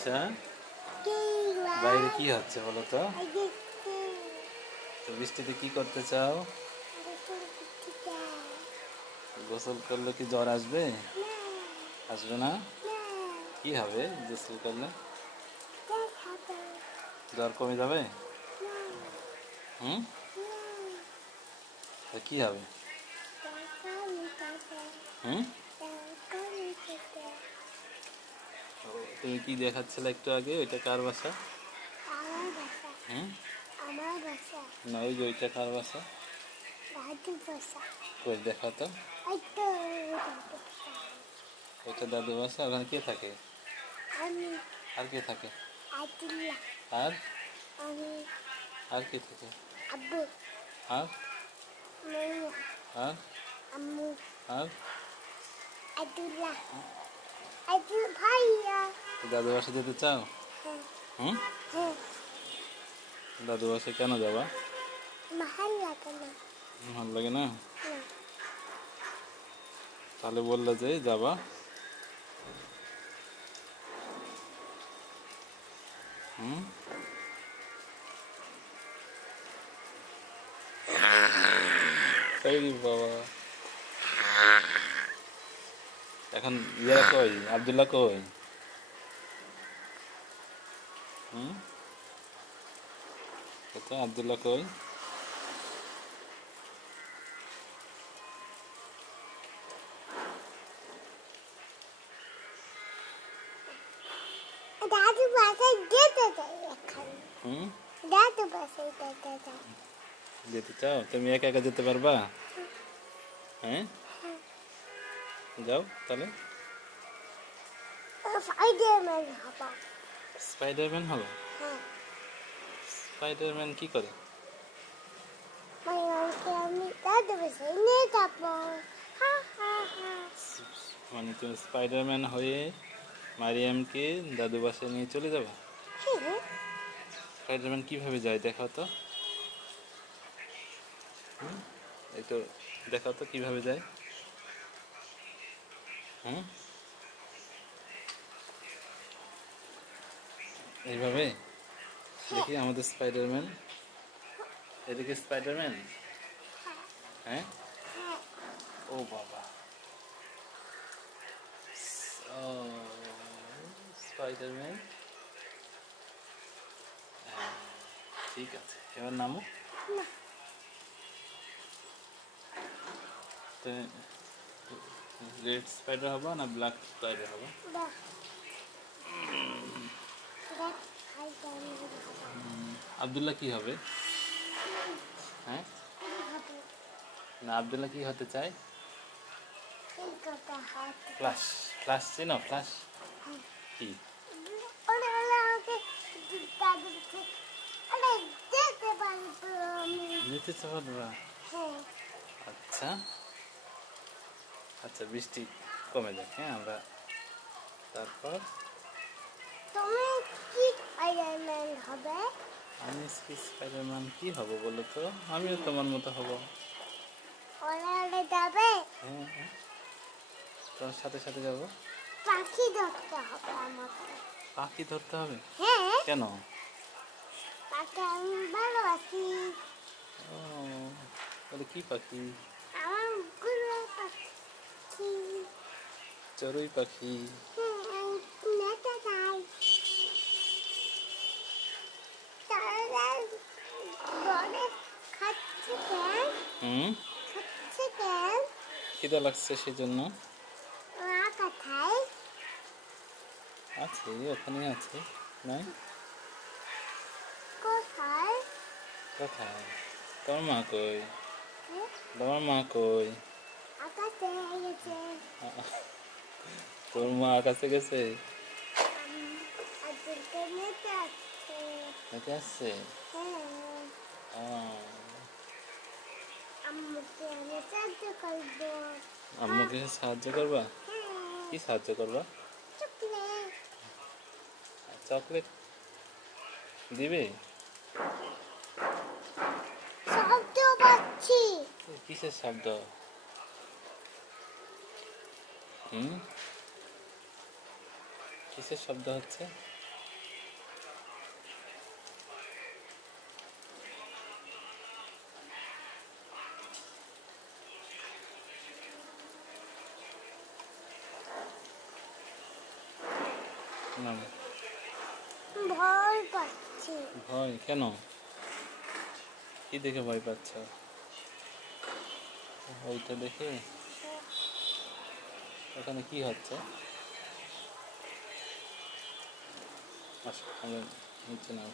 ঈশা, বাইরে কি হচ্ছে বলো তো? তো বৃষ্টিতে কি করতে চাও? গোসল করলে কি জ্বর আসবে? আসবে না? কি হবে গোসল করলে? জ্বর কমে যাবে? হুম, তা কি হবে? হুম, তুমি কি দেখাচ্ছিলে একটু আগে? ওইটা কার বাসা? হুম, না ওই যে ওইটা কার বাসা? কই দেখাও তো। ওইটা দাদু বাসা। ওখানে কে থাকে? আর কে থাকে? আর আর কে থাকে? আর আর আর দাদু বাসা যেতে চাও? হুম, দাদু বাসায় কেন যাবা? ভালো লাগে না? তাহলে বললে যে যাবা? হুম, তাই বাবা। এখন ইয়েরা কই? আব্দুল্লাহ কই? হুম, তো আব্দুল্লাহ কই? দাদু বাসায় যেতে চাই এখন। হুম, দাদু বাসায় যেতে চাই। যেতে চাও? তুমি একা একা যেতে পারবা? হ্যাঁ, যাও তাহলে। স্পাইডারম্যান হবো। স্পাইডারম্যান হবো? হ্যাঁ, স্পাইডারম্যান কি করে? মাইমাকে আমি দাদু বাসায় নিয়ে যাবো। হা হা হা। মানে তুমি স্পাইডারম্যান হয়ে মারিয়ামকে দাদু বাসায় নিয়ে চলে যাবে? হ্যাঁ, স্পাইডারম্যান কিভাবে যায় দেখাও তো। এই তো দেখাও তো কিভাবে যায়। হুম, এইভাবে দেখি আমাদের স্পাইডারম্যান। এদিকে স্পাইডারম্যান। হ্যাঁ, হ্যাঁ। ও বাবা, ও স্পাইডারম্যান। হ্যাঁ, ঠিক আছে, এবার নামো। না, রেড স্পাইডার হবো না ব্ল্যাক স্পাইডার হবো? দেখ, দেখ, স্পাইডারম্যান হবো। আব্দুল্লাহ কি হবে? হ্যাঁ, হবো। না আব্দুল্লাহ কি হতে চায়? এই কথা হাতে। ফ্লাশ। ফ্লাশ চেনো? ফ্লাশ কি? ওরে ওরে আমাকে দাদু বাসায় আরে যেতে পারবো আমি। নিতে পারবা? হ্যাঁ, আচ্ছা আচ্ছা, বৃষ্টি কমে যাক, হ্যাঁ আমরা তারপর। তুমি কি স্পাইডারম্যান হবে? আমি স্পাইডারম্যান কি হব বলো তো? আমিও তোমার মতো হব। ওরে ওরে যাবে? হ্যাঁ হ্যাঁ, তোমার সাথে সাথে যাবো। পাখি ধরতে হবে আমাকে। পাখি ধরতে হবে? হ্যাঁ, কেন? পাখি আমি ভালোবাসি। ও, বলে কি পাখি? আমার গুলো পাখি। চড়ুই পাখি। হ্যাঁ, আমি নেচে যাই। তারা ঘরে খাচ্ছে কেন? হুম, খাচ্ছে কেন? খিদে লাগছে সেজন্য। ওরা কোথায়? আছে, ওখানে আছে। নাই? কোথায়? কোথায়? তোমার মা কই? হ্যাঁ, তোমার মা কই? আকাশে গেছে। তোর মা কাছে গেছে? আজকে নেচে আসছে। হেঁটে আসছে? হ্যাঁ, ও, আম্মুকে আমি সাহায্য করবো। আম্মুকে সাহায্য করবা? হ্যাঁ, কি সাহায্য করবা? চকলেট। চকলেট দিবে? শব্দ পাচ্ছি। কিসের শব্দ? হুম, কিসের শব্দ হচ্ছে? নামো। ভয় পাচ্ছি। ভয় কেন? কি দেখে ভয় পাচ্ছ? ওইটা দেখে? ওখানে কি হচ্ছে? আচ্ছা, আমরা নিচে নামো।